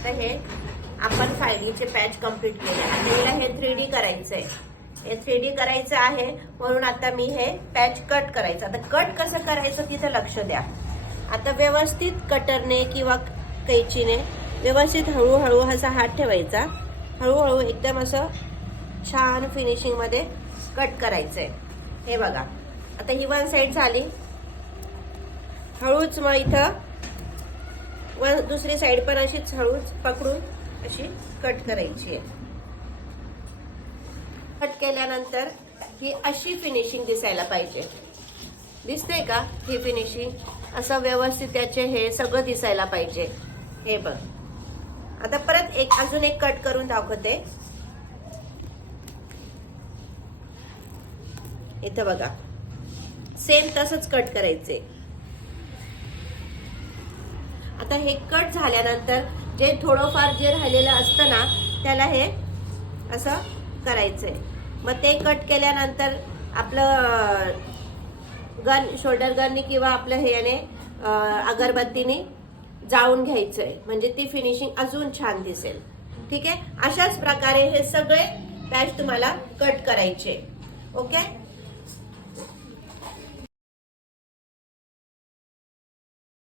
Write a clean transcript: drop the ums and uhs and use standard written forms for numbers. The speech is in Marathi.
आता हे आपण फायलीचे पॅच कम्प्लीट केले. आता हिला हे 3D करायचंय. हे 3D करायचं आहे म्हणून आता मी हे पॅच कट करायचं. आता कट कसं करायचं तिथे लक्ष द्या. आता व्यवस्थित कटरने किंवा कैचीने व्यवस्थित हळूहळू असा हात ठेवायचा. हळूहळू एकदम असं छान फिनिशिंग मध्ये कट करायचंय. हे बघा आता ही वन साइड झाली. हळूच मग इथं दुसरी साइड पण अशीच हळूच पकडून अशी कट करायची आहे. कट केल्यानंतर ही अशी फिनिशिंग दिसायला पाहिजे. दिसते का ही फिनिशिंग? असं व्यवस्थित त्याचे हे सगळं दिसायला पाहिजे. हे बघ आता परत अजून एक कट करून दाखवते. इथं बघा सेम तसंच कट करायचे. आता हे कट झाल्यानंतर जे थोडंफार जे राहिलेलं असतं ना त्याला हे असं करायचंय. मग ते कट केल्यानंतर आपलं शोल्डर गननी किंवा आपलं हे अगरबत्तीने जाळून घ्यायचंय म्हणजे ती फिनिशिंग अजून छान दिसेल. ठीक आहे. अशाच प्रकारे हे सगळे पॅच तुम्हाला कट करायचे. ओके.